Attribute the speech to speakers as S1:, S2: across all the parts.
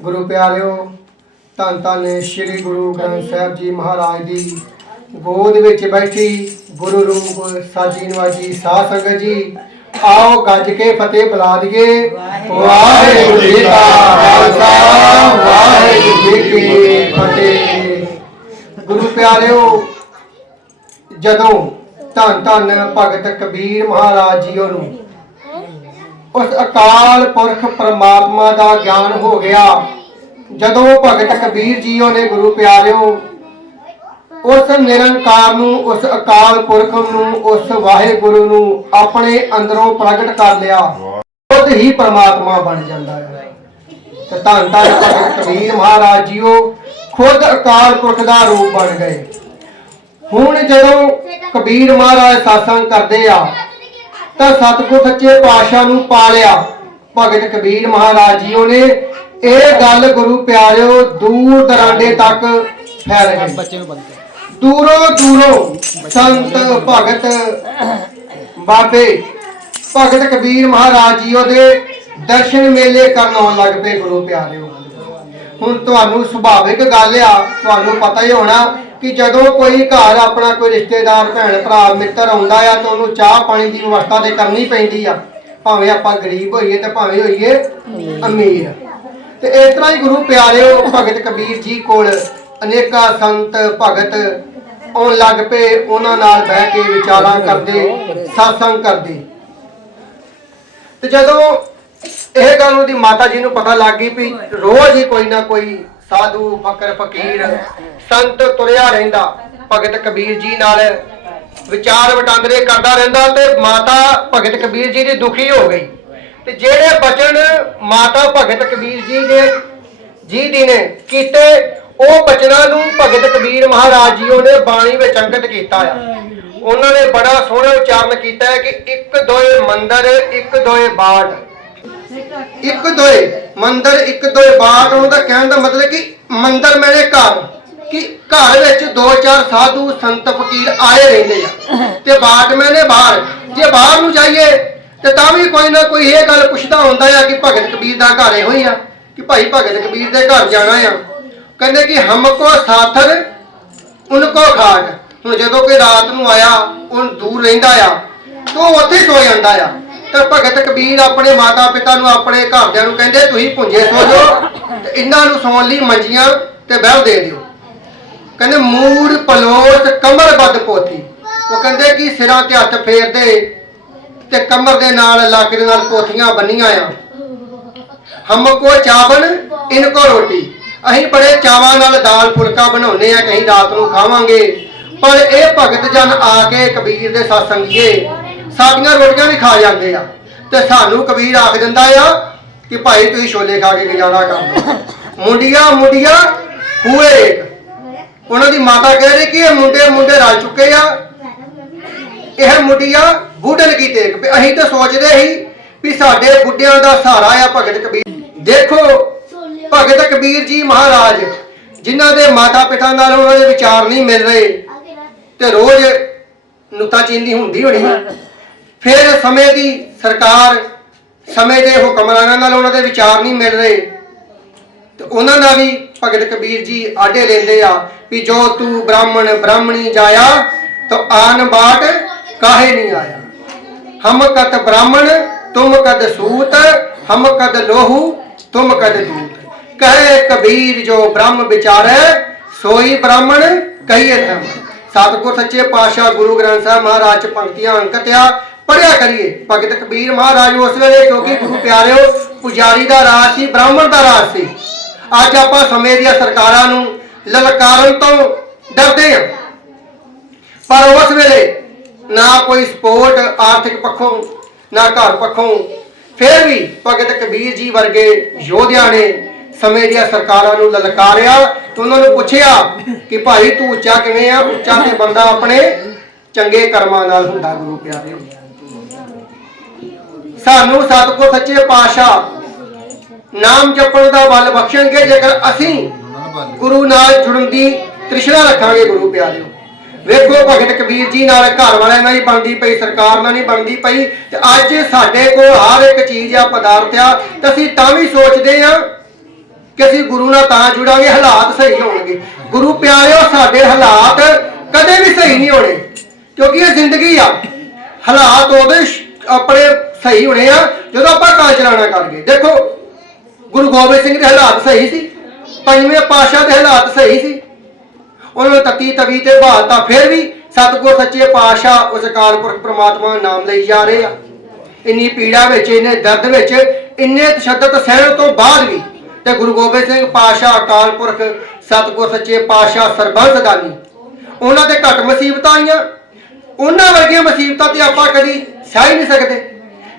S1: ਗੁਰੂ ਪਿਆਰਿਓ ਧੰਨ ਧੰਨ ਸ੍ਰੀ ਗੁਰੂ ਗ੍ਰੰਥ ਸਾਹਿਬ ਜੀ ਮਹਾਰਾਜ ਦੀ ਗੋਦ ਵਿੱਚ ਬੈਠੀ ਗੁਰੂ ਰੂਪ ਸਾਜੀ ਨਵਾਜੀ ਸਾਧ ਸੰਗਤ ਜੀ ਆਓ ਗੱਜ ਕੇ ਫਤਿਹ ਬੁਲਾ ਦਈਏ। ਵਾਹਿਗੁਰੂ ਜੀ ਕਾ ਖਾਲਸਾ ਵਾਹਿਗੁਰੂ ਜੀ ਕੀ ਫਤਿਹ। ਗੁਰੂ ਪਿਆਰਿਓ ਜਦੋਂ ਧੰਨ ਧੰਨ ਭਗਤ ਕਬੀਰ ਮਹਾਰਾਜ ਜੀਓ ਨੂੰ ਉਸ ਅਕਾਲ ਪੁਰਖ ਪ੍ਰਮਾਤਮਾ ਦਾ ਗਿਆਨ ਹੋ ਗਿਆ। ਜਦੋਂ ਭਗਤ ਕਬੀਰ ਜੀਓ ਨੇ ਗੁਰੂ ਪਿਆਰਿਓ, ਉਸ ਨਿਰੰਕਾਰ ਨੂੰ, ਉਸ ਅਕਾਲ ਪੁਰਖ ਨੂੰ, ਉਸ ਵਾਹਿਗੁਰੂ ਨੂੰ ਆਪਣੇ ਅੰਦਰੋਂ ਪ੍ਰਗਟ ਕਰ ਲਿਆ। ਖੁਦ ਹੀ ਪ੍ਰਮਾਤਮਾ ਬਣ ਜਾਂਦਾ ਹੈ। ਤੇ ਧੰਨ ਧੰਨ ਭਗਤ ਕਬੀਰ ਮਹਾਰਾਜ ਜੀਓ, ਖੁਦ ਅਕਾਲ ਪੁਰਖ ਦਾ ਰੂਪ ਬਣ ਗਏ। ਹੁਣ ਜਦੋਂ ਕਬੀਰ ਮਹਾਰਾਜ satsang ਕਰਦੇ ਆ ਤਾਂ ਸਤਿਗੁਰ ਸੱਚੇ ਪਾਤਸ਼ਾਹ ਨੂੰ ਪਾਲਿਆ। ਭਗਤ ਕਬੀਰ ਮਹਾਰਾਜ ਜੀਓ ਨੇ ਇਹ ਗੱਲ ਗੁਰੂ ਪਿਆਰਿਓ ਦੂਰ ਦਰਾਂਡੇ ਤੱਕ ਫੈਲ ਗਈ।
S2: ਬੱਚੇ ਨੂੰ ਬੰਦ ਕਰ।
S1: ਦੂਰੋਂ ਦੂਰੋਂ ਸੰਤ ਭਗਤ ਬਾਬੇ ਭਗਤ ਕਬੀਰ ਮਹਾਰਾਜ ਜੀਓ ਦੇ ਦਰਸ਼ਨ ਮੇਲੇ ਕਰਨ ਆਉਣ ਲੱਗ ਪਏ ਗੁਰੂ ਪਿਆਰਿਓ। ਹੁਣ ਤੁਹਾਨੂੰ ਸੁਭਾਵਿਕ ਗੱਲ ਆ ਤੁਹਾਨੂੰ ਪਤਾ ਹੀ ਹੋਣਾ ਕਿ ਜਦੋਂ ਕੋਈ ਘਰ ਆਪਣਾ ਕੋਈ ਰਿਸ਼ਤੇਦਾਰ ਭੈਣ ਭਰਾ ਮਿੱਤਰ ਆਉਂਦਾ ਆ ਤਾਂ ਉਹਨੂੰ ਚਾਹ ਪਾਣੀ ਦੀ ਵਿਵਸਥਾ ਤੇ ਕਰਨੀ ਪੈਂਦੀ ਆ ਭਾਵੇਂ ਆਪਾਂ ਗਰੀਬ ਹੋਈਏ ਤੇ ਭਾਵੇਂ ਹੋਈਏ ਅਮੀਰ। ਤੇ ਇਸ ਤਰ੍ਹਾਂ ਹੀ ਗੁਰੂ ਪਿਆਰਿਓ ਭਗਤ ਕਬੀਰ ਜੀ ਕੋਲ ਅਨੇਕਾਂ ਸੰਤ ਭਗਤ ਆਉਣ ਲੱਗ ਪਏ ਉਹਨਾਂ ਨਾਲ ਬਹਿ ਕੇ ਵਿਚਾਰਾਂ ਕਰਦੇ satsang ਕਰਦੇ। ਤੇ ਜਦੋਂ ਇਹ ਗੱਲ ਉਹਦੀ ਮਾਤਾ ਜੀ ਨੂੰ ਪਤਾ ਲੱਗ ਗਈ ਵੀ ਰੋਜ਼ ਹੀ ਕੋਈ ਨਾ ਕੋਈ ਸਾਧੂ ਫਕਰ ਫਕੀਰ, ਸੰਤ ਤੁਰਿਆ ਰਹਿੰਦਾ, ਭਗਤ ਕਬੀਰ ਜੀ ਨਾਲ ਵਿਚਾਰ ਵਟਾਂਦਰੇ ਕਰਦਾ ਰਹਿੰਦਾ ਤੇ ਮਾਤਾ ਭਗਤ ਕਬੀਰ ਜੀ ਦੀ ਦੁਖੀ ਹੋ ਗਈ। ਤੇ ਜਿਹੜੇ ਬਚਨ ਮਾਤਾ ਭਗਤ ਕਬੀਰ ਜੀ ਦੇ, ਜੀ ਦੀ ਨੇ ਕੀਤੇ, ਉਹ ਬਚਨਾਂ ਨੂੰ ਭਗਤ ਕਬੀਰ ਮਹਾਰਾਜ ਜੀ ਨੇ ਬਾਣੀ ਵਿੱਚ ਅੰਕਿਤ ਕੀਤਾ ਆ। ਉਹਨਾਂ ਨੇ ਬੜਾ ਸੋਹਣਾ ਉਚਾਰਨ ਕੀਤਾ ਹੈ ਕਿ ਇੱਕ ਦੋਏ ਮੰਦਰ, ਇੱਕ ਦੋਏ ਬਾਟ ਇੱਕ ਦੋਏ, ਮੰਦਰ ਇੱਕ ਦੋਏ ਬਾਟ ਉਹਨਾਂ ਦਾ ਕਹਿਣ ਦਾ ਮਤਲਬ ਕਿ ਮੰਦਰ ਮੈਨੇ ਘਰ, ਕਿ ਘਰ ਵਿੱਚ ਦੋ ਚਾਰ ਸਾਧੂ ਸੰਤ ਫਕੀਰ ਆਏ ਰਹਿੰਦੇ ਆ। ਤੇ ਬਾਟ ਮੈਨੇ ਬਾਹਰ, ਜੇ ਬਾਹਰ ਨੂੰ ਜਾਈਏ, ਤੇ ਤਾਂ ਵੀ ਕੋਈ ਨਾ ਕੋਈ ਇਹ ਗੱਲ ਪੁੱਛਦਾ ਹੁੰਦਾ ਆ ਕਿ ਭਗਤ ਕਬੀਰ ਦਾ ਘਰ ਇਹੋ ਹੀ ਆ, ਕਿ ਭਾਈ ਭਗਤ ਕਬੀਰ ਦੇ ਘਰ ਜਾਣਾ ਆ। ਕਹਿੰਦੇ ਕਿ ਹਮਕੋ ਸਾਥਰ ਉਨਕੋ ਖਾਟ। ਹੁਣ ਜਦੋਂ ਕੋਈ ਰਾਤ ਨੂੰ ਆਇਆ, ਉਹ ਦੂਰ ਰਹਿੰਦਾ ਆ, ਤਾਂ ਉਹ ਉੱਥੇ ਸੋ ਜਾਂਦਾ ਆ। ਤੇ ਭਗਤ ਕਬੀਰ ਆਪਣੇ ਮਾਤਾ ਪਿਤਾ ਨੂੰ ਆਪਣੇ ਘਰਦਿਆਂ ਨੂੰ ਕਹਿੰਦੇ, ਤੁਸੀਂ ਪੁੰਜੇ ਸੋ ਜਾਓ ਤੇ ਇਹਨਾਂ ਨੂੰ ਸੌਣ ਲਈ ਮੰਜੀਆਂ ਤੇ ਬਹਿਲ ਦੇ ਦਿਓ। ਕਹਿੰਦੇ, ਮੂੜ ਪਲੋਟ ਕਮਰ ਬੱਦ ਪੋਥੀ। ਉਹ ਕਹਿੰਦੇ ਕਿ ਸਿਰਾਂ ਤੇ ਹੱਥ ਫੇਰਦੇ ਤੇ ਕਮਰ ਦੇ ਨਾਲ ਲੱਕ ਦੇ ਨਾਲ ਪੋਥੀਆਂ ਬੰਨੀਆਂ ਆ। ਹਮਕੋ ਚਾਵਣ ਇਨਕੋ ਰੋਟੀ। ਅਸੀਂ ਬੜੇ ਚਾਵਾਂ ਨਾਲ ਦਾਲ ਫੁਲਕਾ ਬਣਾਉਨੇ ਆ ਕਹੀਂ ਰਾਤ ਨੂੰ ਖਾਵਾਂਗੇ। ਪਰ ਇਹ ਭਗਤ ਜਨ ਆ ਕੇ ਕਬੀਰ ਦੇ ਸਤਸੰਗੀਏ ਸਾਡੀਆਂ ਰੋਟੀਆਂ ਵੀ ਖਾ ਜਾਂਦੇ ਆ। ਤੇ ਸਾਨੂੰ ਕਬੀਰ ਆਖ ਦਿੰਦਾ ਆ ਕਿ ਭਾਈ ਤੁਸੀਂ ਛੋਲੇ ਖਾ ਕੇ ਗੁਜ਼ਾਰਾ ਕਰ ਲਓ। ਮੁੰਡਿਆ ਮੁੰਡਿਆ ਹੂਏ ਉਹਨਾਂ ਦੀ ਮਾਤਾ ਕਹਿ ਰਹੀ ਕਿ ਇਹ ਮੁੰਡੇ ਮੁੰਡੇ ਰਲ ਚੁੱਕੇ ਆ। ਇਹ ਮੁੰਡੀਆਂ ਬੁੱਢਣ ਕੀ ਟੇਕ ਅਸੀਂ ਤਾਂ ਸੋਚਦੇ ਸੀ ਵੀ ਸਾਡੇ ਬੁੱਢਿਆਂ ਦਾ ਸਹਾਰਾ ਆ ਭਗਤ ਕਬੀਰ। ਦੇਖੋ, ਭਗਤ ਕਬੀਰ ਜੀ ਮਹਾਰਾਜ, ਜਿਨ੍ਹਾਂ ਦੇ ਮਾਤਾ ਪਿਤਾ ਨਾਲ ਉਹਨਾਂ ਦੇ ਵਿਚਾਰ ਨਹੀਂ ਮਿਲ ਰਹੇ, ਤੇ ਰੋਜ਼ ਨੁਕਤਾਚੀਨੀ ਹੁੰਦੀ ਹੋਣੀ। ਫਿਰ ਸਮੇਂ ਦੀ ਸਰਕਾਰ, ਸਮੇਂ ਦੇ ਹੁਕਮਰਾਨਾਂ ਨਾਲ ਉਹਨਾਂ ਦੇ ਵਿਚਾਰ ਨਹੀਂ ਮਿਲ ਰਹੇ। ਤੇ ਉਹਨਾਂ ਨਾਲ ਵੀ ਭਗਤ ਕਬੀਰ ਜੀ ਆਡੇ ਲੈਂਦੇ ਆ ਵੀ ਜੋ ਤੂੰ ਬ੍ਰਾਹਮਣ, ਬ੍ਰਾਹਮਣੀ ਜਾਇਆ, ਤਾਂ ਆਨ ਬਾਟ ਕਾਹੇ ਨਹੀਂ ਆਇਆ? ਹਮ ਕਤ ਬ੍ਰਾਹਮਣ, ਤੁਮ ਕਦ ਸੂਤ, ਹਮ ਕਦ ਲੋਹੂ, ਤੁਮ ਕਦ ਦੂਤ। ਕਹੇ ਕਬੀਰ ਜੋ ਬ੍ਰਹਮ ਵਿਚਾਰੈ, ਸੋਈ ਬ੍ਰਾਹਮਣ ਕਹੀਏ ਧਮ ਸਤਿਗੁਰ ਸੱਚੇ ਪਾਤਸ਼ਾਹ ਗੁਰੂ ਗ੍ਰੰਥ ਸਾਹਿਬ ਮਹਾਰਾਜ ਚ ਪੰਕਤੀਆਂ ਅੰਕਿਤ ਆ ਪੜਿਆ ਕਰੀਏ। ਭਗਤ ਕਬੀਰ ਮਹਾਰਾਜ ਉਸ ਵੇਲੇ ਕਿਉਂਕਿ ਗੁਰੂ ਪਿਆਰਿਓ, ਪੁਜਾਰੀ ਦਾ ਰਾਜ ਸੀ, ਬ੍ਰਾਹਮਣ ਦਾ ਰਾਜ ਸੀ। ਅੱਜ ਆਪਾਂ ਸਮੇਂ ਦੀਆਂ ਸਰਕਾਰਾਂ ਨੂੰ ਲਲਕਾਰਨ ਤੋਂ ਡਰਦੇ ਹਾਂ। ਪਰ ਉਸ ਵੇਲੇ ਨਾ ਕੋਈ ਸਪੋਰਟ ਆਰਥਿਕ ਪੱਖੋਂ, ਨਾ ਘਰ ਪੱਖੋਂ, ਫਿਰ ਵੀ ਭਗਤ ਕਬੀਰ ਜੀ ਵਰਗੇ ਯੋਧਿਆਂ ਨੇ ਸਮੇਂ ਦੀਆਂ ਸਰਕਾਰਾਂ ਨੂੰ ਲਲਕਾਰਿਆ ਤੇ ਉਹਨਾਂ ਨੂੰ ਪੁੱਛਿਆ ਕਿ ਭਾਈ ਤੂੰ ਉੱਚਾ ਕਿਵੇਂ ਆ? ਉੱਚਾ ਤੇ ਬੰਦਾ ਆਪਣੇ ਚੰਗੇ ਕਰਮਾਂ ਨਾਲ ਹੁੰਦਾ ਗੁਰੂ ਪਿਆਰੇ ਸਾਨੂੰ ਸਤਿਗੁਰ ਸੱਚੇ ਪਾਤਸ਼ਾਹ ਨਾਮ ਜਪਣ ਦਾ ਬਲ ਬਖਸ਼ਣਗੇ, ਜੇਕਰ ਅਸੀਂ ਗੁਰੂ ਨਾਲ ਜੁੜਨ ਦੀ ਤ੍ਰਿਸ਼ਨਾ ਰੱਖਾਂਗੇ ਗੁਰੂ ਪਿਆਰਿਓ। ਵੇਖੋ ਭਗਤ ਕਬੀਰ ਜੀ ਨਾਲ ਘਰ ਵਾਲਿਆਂ ਨਾਲ ਹੀ ਬਣਦੀ ਪਈ, ਸਰਕਾਰ ਨਾਲ ਨਹੀਂ ਬਣਦੀ ਪਈ, ਤੇ ਅੱਜ ਸਾਡੇ ਕੋਲ ਹਰ ਇੱਕ ਚੀਜ਼ ਆ, ਪਦਾਰਥ ਆ, ਤੇ ਅਸੀਂ ਤਾਂ ਵੀ ਸੋਚਦੇ ਆ ਕਿ ਅਸੀਂ ਗੁਰੂ ਨਾਲ ਤਾਂ ਜੁੜਾਂਗੇ, ਹਾਲਾਤ ਸਹੀ ਹੋਣਗੇ। ਗੁਰੂ ਪਿਆਰਿਓ, ਸਾਡੇ ਹਾਲਾਤ ਕਦੇ ਵੀ ਸਹੀ ਨਹੀਂ ਹੋਣੇ, ਕਿਉਂਕਿ ਇਹ ਜ਼ਿੰਦਗੀ ਆ। ਹਾਲਾਤ ਉਹਦੇ ਆਪਣੇ ਸਹੀ ਹੋਣੇ ਆ, ਜਦੋਂ ਆਪਾਂ ਕਾਂ ਚਲਾਣਾ ਕਰਗੇ। ਦੇਖੋ, ਗੁਰੂ ਗੋਬਿੰਦ ਸਿੰਘ ਦੇ ਹਾਲਾਤ ਸਹੀ ਸੀ, ਪੰਜਵੇਂ ਪਾਤਸ਼ਾਹ ਦੇ ਹਾਲਾਤ ਸਹੀ ਸੀ। ਉਹਨਾਂ ਨੇ ਤਤੀ ਤਵੀ ਤੇ ਬਹਾਲਤਾ ਫਿਰ ਵੀ ਸਤਿਗੁਰ ਸੱਚੇ ਪਾਤਸ਼ਾਹ ਉਸ ਅਕਾਲ ਪੁਰਖ ਪ੍ਰਮਾਤਮਾ ਦਾ ਨਾਮ ਲਈ ਜਾ ਰਹੇ ਆ। ਇੰਨੀ ਪੀੜਾ ਵਿੱਚ, ਇੰਨੇ ਦਰਦ ਵਿੱਚ, ਇੰਨੇ ਤਸ਼ੱਦਦ ਸਹਿਣ ਤੋਂ ਬਾਅਦ ਵੀ ਤੇ ਗੁਰੂ ਗੋਬਿੰਦ ਸਿੰਘ ਪਾਤਸ਼ਾਹ, ਅਕਾਲ ਪੁਰਖ, ਸਤਿਗੁਰ ਸੱਚੇ ਪਾਤਸ਼ਾਹ, ਸਰਬੰਸ ਦਾਨੀ ਉਹਨਾਂ ਤੇ ਘੱਟ ਮੁਸੀਬਤਾਂ ਆਈਆਂ। ਉਹਨਾਂ ਵਰਗੀਆਂ ਮੁਸੀਬਤਾਂ ਤੇ ਆਪਾਂ ਕਦੀ ਸਹਿ ਹੀ ਨਹੀਂ ਸਕਦੇ।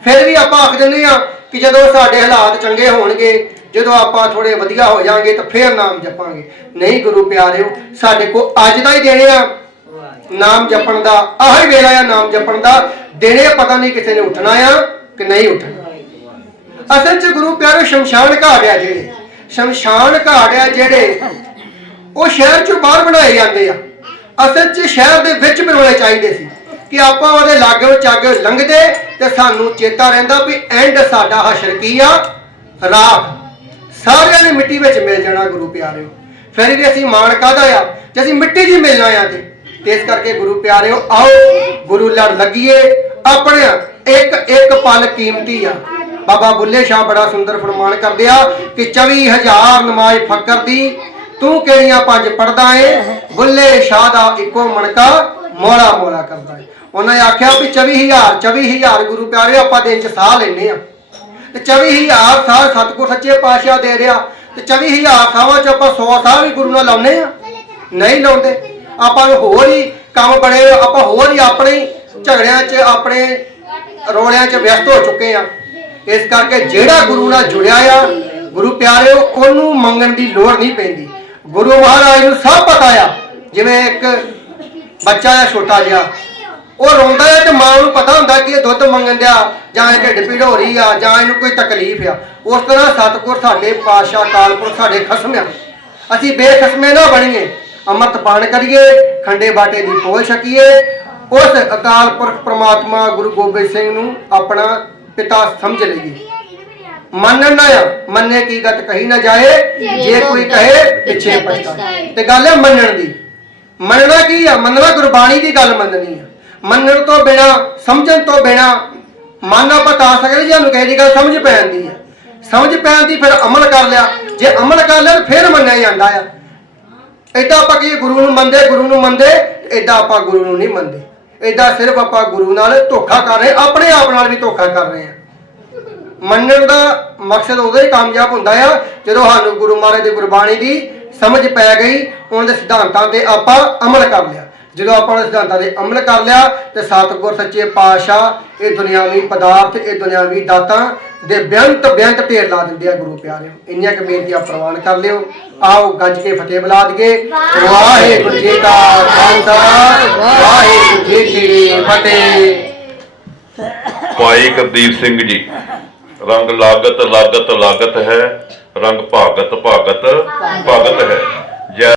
S1: ਫਿਰ ਵੀ ਆਪਾਂ ਆਖ ਦਿੰਦੇ ਆ ਕਿ ਜਦੋਂ ਸਾਡੇ ਹਾਲਾਤ ਚੰਗੇ ਹੋਣਗੇ, ਜਦੋਂ ਆਪਾਂ ਥੋੜੇ ਵਧੀਆ ਹੋ ਜਾਾਂਗੇ ਤਾਂ ਫਿਰ ਨਾਮ ਜਪਾਂਗੇ। ਨਹੀਂ ਗੁਰੂ ਪਿਆਰਿਓ, ਸਾਡੇ ਕੋ ਅੱਜ ਦਾ ਹੀ ਦੇਣੇ ਆ। ਨਾਮ ਜਪਣ ਦਾ, ਆਹੀ ਵੇਲਾ ਆ ਨਾਮ ਜਪਣ ਦਾ। ਦਿਨੇ ਪਤਾ ਨਹੀਂ ਕਿਸੇ ਨੇ ਉੱਠਣਾ ਆ ਕਿ ਨਹੀਂ ਉੱਠਣਾ। ਅਸਲ 'ਚ ਗੁਰੂ ਪਿਆਰੇ ਸ਼ਮਸ਼ਾਨ ਘਾਟ ਆ ਜਿਹੜੇ। ਸ਼ਮਸ਼ਾਨ ਘਾਟ ਆ ਜਿਹੜੇ ਉਹ ਸ਼ਹਿਰ 'ਚੋਂ ਬਾਹਰ ਬਣਾਏ ਜਾਂਦੇ ਆ। ਅਸਲ 'ਚ ਸ਼ਹਿਰ ਦੇ ਵਿੱਚ ਬਣਾਉਣੇ ਚਾਹੀਦੇ ਸੀ। ਕਿ ਆਪਾਂ ਉਹਦੇ ਲਾਗੇ ਚਾਗੇ ਲੰਘਦੇ ਤੇ ਸਾਨੂੰ ਚੇਤਾ ਰਹਿੰਦਾ ਵੀ ਐਂਡ ਸਾਡਾ ਹਸ਼ਰ ਕੀ ਆ? ਰਾਖ। ਸਾਰਿਆਂ ਨੇ ਮਿੱਟੀ ਵਿੱਚ ਮਿਲ ਜਾਣਾ ਗੁਰੂ ਪਿਆਰਿਓ। ਫਿਰ ਵੀ ਅਸੀਂ ਮਾਣ ਕਾਹਦਾ ਆ? ਜੇ ਅਸੀਂ ਮਿੱਟੀ 'ਚ ਹੀ ਮਿਲਣਾ ਆ ਤੇ ਤੇ ਇਸ ਕਰਕੇ ਗੁਰੂ ਪਿਆਰਿਓ, ਆਓ, ਗੁਰੂ ਲੜ ਲੱਗੀਏ। ਆਪਣੇ ਇੱਕ ਇੱਕ ਪਲ ਕੀਮਤੀ ਆ। ਬਾਬਾ ਬੁੱਲੇ ਸ਼ਾਹ ਬੜਾ ਸੁੰਦਰ ਫਰਮਾਨ ਕਰਦੇ ਆ ਕਿ 24000 ਨਮਾਜ਼ ਫਕਰ ਦੀ ਤੂੰ ਕਿਹੜੀਆਂ ਪੰਜ ਪੜਦਾ ਏ? ਬੁੱਲੇ ਸ਼ਾਹ ਦਾ ਇੱਕੋ ਮਣਕਾ ਮੋਲਾ ਮੋਲਾ ਕਰਦਾ ਏ। ਉਹਨਾਂ ਨੇ ਆਖਿਆ ਵੀ 24000 24000 ਗੁਰੂ ਪਿਆਰੇ ਆਪਾਂ ਦਿਨ ਚ ਸਾਹ ਲੈਨੇ ਆ ਤੇ 24000 ਸਾਹ ਸਤਿਗੁਰ ਸੱਚੇ ਪਾਤਸ਼ਾਹ ਦੇ ਰਿਹਾ। ਤੇ 24000 ਸਾਹਾਂ ਚ ਆਪਾਂ 100 ਸਾਹ ਵੀ ਗੁਰੂ ਨਾਲ ਲਾਉਨੇ ਆ ਨਹੀਂ ਲਾਉਂਦੇ। ਆਪਾਂ ਨੂੰ ਹੋਰ ਹੀ ਕੰਮ ਬਣੇ ਆਪਾਂ ਹੋਰ ਹੀ ਆਪਣੇ ਝਗੜਿਆਂ 'ਚ, ਆਪਣੇ ਰੋਲਿਆਂ 'ਚ ਵਿਅਸਤ ਹੋ ਚੁੱਕੇ ਆ ਇਸ ਕਰਕੇ ਜਿਹੜਾ ਗੁਰੂ ਨਾਲ ਜੁੜਿਆ ਆ, ਗੁਰੂ ਪਿਆਰਿਓ, ਉਹਨੂੰ ਮੰਗਣ ਦੀ ਲੋੜ ਨਹੀਂ ਪੈਂਦੀ। ਗੁਰੂ ਮਹਾਰਾਜ ਨੂੰ ਸਭ ਪਤਾ ਆ, ਜਿਵੇਂ ਇੱਕ ਬੱਚਾ ਆ, ਛੋਟਾ ਜਿਹਾ। ਉਹ ਰੋਂਦਾ ਹੈ ਤੇ ਮਾਂ ਨੂੰ ਪਤਾ ਹੁੰਦਾ ਕਿ ਇਹ ਦੁੱਧ ਮੰਗਣ ਦਿਆ, ਜਾਂ ਇਹ ਢਿੱਡ ਪੀੜ ਹੋ ਰਹੀ ਆ, ਜਾਂ ਇਹਨੂੰ ਕੋਈ ਤਕਲੀਫ ਆ। ਉਸ ਤਰ੍ਹਾਂ ਸਤਿਗੁਰ ਸਾਡੇ ਪਾਤਸ਼ਾਹ ਕਾਲਪੁਰ ਸਾਡੇ ਖਸਮ ਆ। ਅਸੀਂ ਬੇਖਸਮੇ ਨਾ ਬਣੀਏ, ਅੰਮ੍ਰਿਤ ਪਾਣ ਕਰੀਏ, ਖੰਡੇ ਬਾਟੇ ਦੀ ਪੋਲ ਛਕੀਏ। ਉਸ ਅਕਾਲ ਪੁਰਖ ਪ੍ਰਮਾਤਮਾ ਗੁਰੂ ਗੋਬਿੰਦ ਸਿੰਘ ਨੂੰ ਆਪਣਾ ਪਿਤਾ ਸਮਝ ਲਈਏ। ਮੰਨਣ ਨਾ ਆ, ਮੰਨੇ ਕੀ ਗਤ ਕਹੀ ਨਾ ਜਾਏ, ਜੇ ਕੋਈ ਕਹੇ, ਪਿੱਛੇ ਪਛਤਾਏ ਤੇ ਗੱਲ ਹੈ ਮੰਨਣ ਦੀ। ਮੰਨਣਾ ਕੀ ਆ? ਮੰਨਣਾ ਗੁਰਬਾਣੀ ਦੀ ਗੱਲ ਮੰਨਣੀ ਆ। ਮੰਨਣ ਤੋਂ ਬਿਨਾ, ਸਮਝਣ ਤੋਂ ਬਿਨਾ ਮਨ ਆਪਾਂ ਤਾਂ ਸਕਦੇ ਜੇ ਸਾਨੂੰ ਕਿਸੇ ਦੀ ਗੱਲ ਸਮਝ ਪੈਂਦੀ ਹੈ ਸਮਝ ਪੈਣ ਦੀ ਫਿਰ ਅਮਲ ਕਰ ਲਿਆ। ਜੇ ਅਮਲ ਕਰ ਲਿਆ, ਤਾਂ ਫਿਰ ਮੰਨਿਆ ਜਾਂਦਾ ਆ। ਏਦਾਂ ਆਪਾਂ ਕੀ ਗੁਰੂ ਨੂੰ ਮੰਨਦੇ, ਗੁਰੂ ਨੂੰ ਮੰਨਦੇ, ਏਦਾਂ ਆਪਾਂ ਗੁਰੂ ਨੂੰ ਨਹੀਂ ਮੰਨਦੇ। ਏਦਾਂ ਸਿਰਫ ਆਪਾਂ ਗੁਰੂ ਨਾਲ ਧੋਖਾ ਕਰ ਰਹੇ, ਆਪਣੇ ਆਪ ਨਾਲ ਵੀ ਧੋਖਾ ਕਰ ਰਹੇ ਆ। ਮੰਨਣ ਦਾ ਮਕਸਦ ਉਦੋਂ ਹੀ ਕਾਮਯਾਬ ਹੁੰਦਾ ਆ, ਜਦੋਂ ਸਾਨੂੰ ਗੁਰੂ ਮਹਾਰਾਜ ਦੀ ਗੁਰਬਾਣੀ ਦੀ ਸਮਝ ਪੈ ਗਈ ਉਹਨਾਂ ਦੇ ਸਿਧਾਂਤਾਂ ਤੇ ਆਪਾਂ ਅਮਲ ਕਰ ਲਿਆ। ਜਦੋਂ ਆਪਾਂ ਉਹਨਾਂ ਸਿਧਾਂਤਾਂ ਤੇ ਅਮਲ ਕਰ ਲਿਆ ਤੇ ਸਤਿਗੁਰ ਸੱਚੇ ਪਾਤਸ਼ਾਹ ਇਹ ਦੁਨਿਆਵੀ ਪਦਾਰਥ, ਇਹ ਦੁਨਿਆਵੀ ਦਾਤਾਂ ਦੇ ਬੇਅੰਤ ਬੇਅੰਤ ਢੇਰ ਲਾ ਦਿੰਦੇ ਆ ਗੁਰੂ ਪਿਆਰਿਓ। ਇੰਨੀਆਂ ਕੁ ਬੇਨਤੀਆਂ ਪ੍ਰਵਾਨ ਕਰ ਲਿਓ। ਆਓ ਗੱਜ ਕੇ ਫਤਿਹ ਬੁਲਾ ਦਈਏ। ਵਾਹਿਗੁਰੂ ਜੀ ਕਾ ਖਾਲਸਾ, ਵਾਹਿਗੁਰੂ ਜੀ ਕੀ ਫਤਿਹ।
S2: ਭਾਈ ਗੁਰਦੀਪ ਸਿੰਘ ਜੀ, ਰੰਗ ਲਾਗਤ ਲਾਗਤ ਲਾਗਤ ਹੈ, ਰੰਗ ਭਾਗਤ ਭਾਗਤ ਭਾਗਤ ਹੈ। ਜੈ